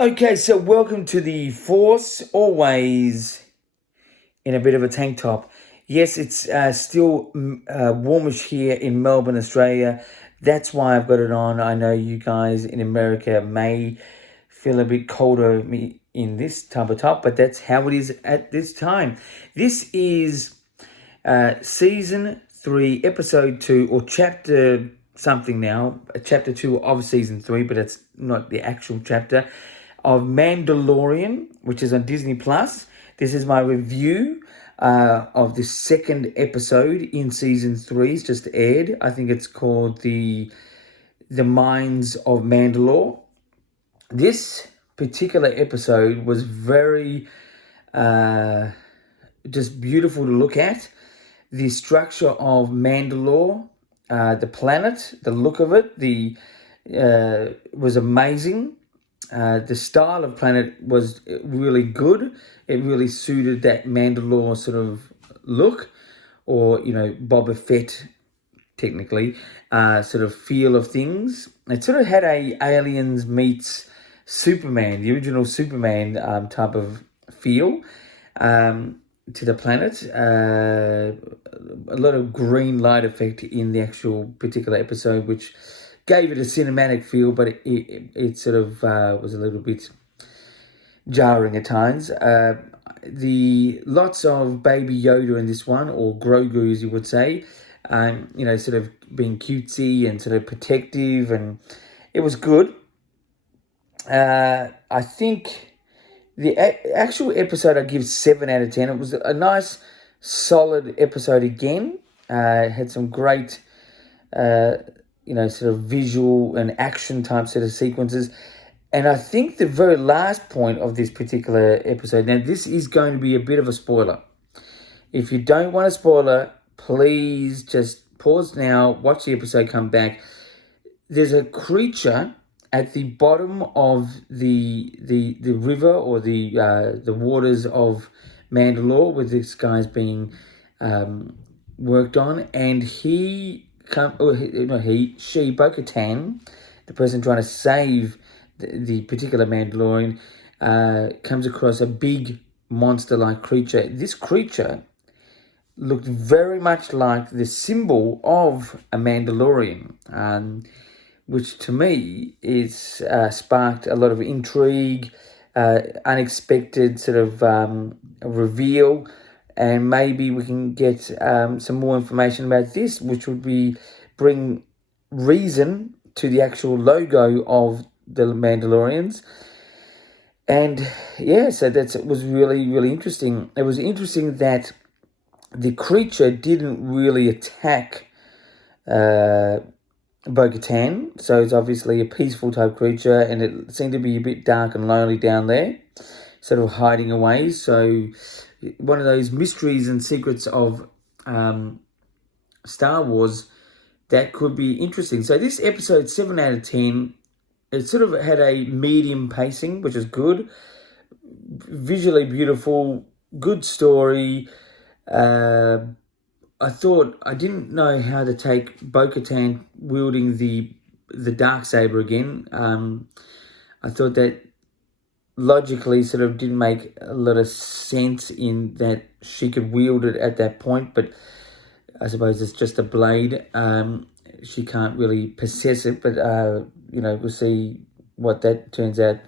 Okay, so welcome to the Force, always in a bit of a tank top. Yes, it's still warmish here in Melbourne, Australia. That's why I've got it on. I know you guys in America may feel a bit colder in this type of top, but that's how it is at this time. This is season 3, episode 2, or chapter something now, chapter 2 of season 3, but it's not the actual chapter of Mandalorian, which is on Disney Plus. This is my review of the second episode in season 3. It's just aired. I think it's called the Mines of Mandalore. This particular episode was very just beautiful to look at. The structure of Mandalore, the planet, the look of it, was amazing. The style of planet was really good. It really suited that Mandalore sort of look, or Boba Fett technically, sort of feel of things. It sort of had a Aliens meets Superman, the original Superman type of feel to the planet. A lot of green light effect in the actual particular episode, which gave it a cinematic feel, but it sort of was a little bit jarring at times. The lots of Baby Yoda in this one, or Grogu as you would say, sort of being cutesy and sort of protective, and it was good. I think the actual episode I give 7 out of 10. It was a nice, solid episode again. It had some great, sort of visual and action type sort of sequences. And I think the very last point of this particular episode, now this is going to be a bit of a spoiler. If you don't want a spoiler, please just pause now, watch the episode, come back. There's a creature at the bottom of the river, or the waters of Mandalore, where this guy's being worked on, and she, Bo-Katan, the person trying to save the particular Mandalorian, comes across a big monster-like creature. This creature looked very much like the symbol of a Mandalorian, which to me is sparked a lot of intrigue, unexpected sort of reveal, and maybe we can get some more information about this, which would bring reason to the actual logo of the Mandalorians. And yeah, so it was really, really interesting. It was interesting that the creature didn't really attack Bo-Katan, so it's obviously a peaceful type creature, and it seemed to be a bit dark and lonely down there, sort of hiding away. So one of those mysteries and secrets of Star Wars that could be interesting. So this episode, 7 out of 10, it sort of had a medium pacing, which is good. Visually beautiful, good story. I thought, I didn't know how to take Bo-Katan wielding the Darksaber again. I thought that logically sort of didn't make a lot of sense in that she could wield it at that point, but I suppose it's just a blade. She can't really possess it, but we'll see what that turns out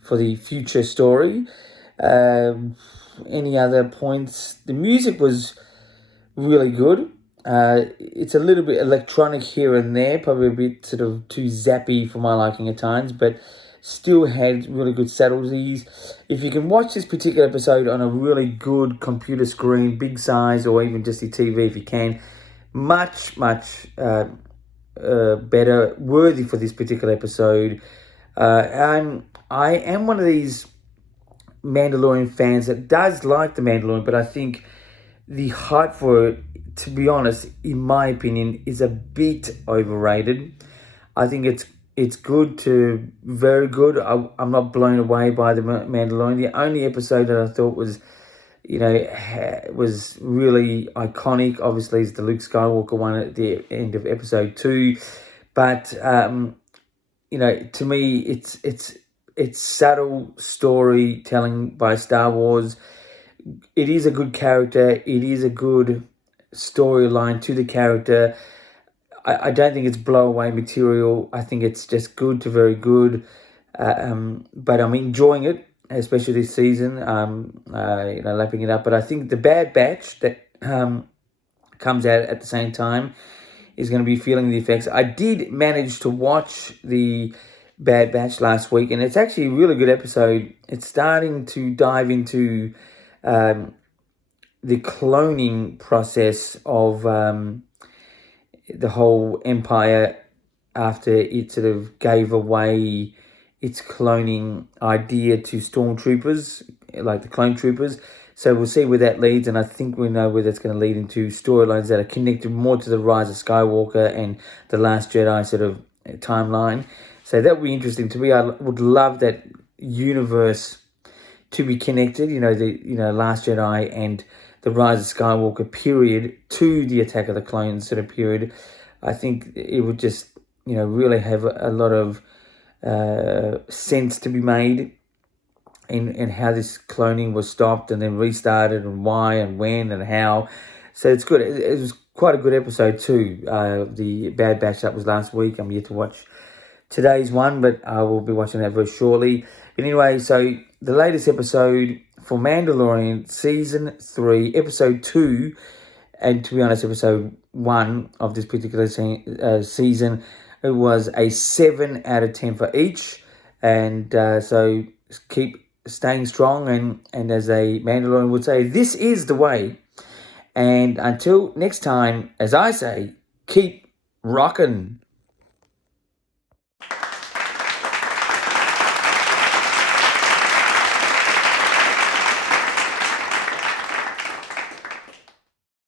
for the future story. Any other points? The music was really good. It's a little bit electronic here and there, probably a bit sort of too zappy for my liking at times, but still had really good subtleties. If you can watch this particular episode on a really good computer screen, big size, or even just your TV if you can, much better, worthy for this particular episode. I am one of these Mandalorian fans that does like the Mandalorian, but I think the hype for it, to be honest, in my opinion, is a bit overrated. I think it's good to very good. I'm not blown away by the Mandalorian. The only episode that I thought was, was really iconic, obviously, is the Luke Skywalker one at the end of episode 2. But to me, it's subtle storytelling by Star Wars. It is a good character. It is a good storyline to the character. I don't think it's blow away material. I think it's just good to very good. But I'm enjoying it, especially this season. Lapping it up. But I think the Bad Batch that comes out at the same time is going to be feeling the effects. I did manage to watch the Bad Batch last week, and it's actually a really good episode. It's starting to dive into the cloning process of the whole Empire after it sort of gave away its cloning idea to stormtroopers, like the clone troopers. So we'll see where that leads, and I think we know where that's going to lead into storylines that are connected more to the Rise of Skywalker and the Last Jedi sort of timeline. So that would be interesting to me. I would love that universe to be connected, the Last Jedi and the Rise of Skywalker period to the Attack of the Clones sort of period. I think it would just, really have a lot of sense to be made in how this cloning was stopped and then restarted, and why and when and how. So it's good. It was quite a good episode too. The Bad Batch, that was last week. I'm yet to watch today's one, but I will be watching that very shortly. But anyway, so the latest episode for Mandalorian Season 3, Episode 2, and to be honest, Episode 1 of this particular season, it was a 7 out of 10 for each. And so keep staying strong, and as a Mandalorian would say, this is the way. And until next time, as I say, keep rocking.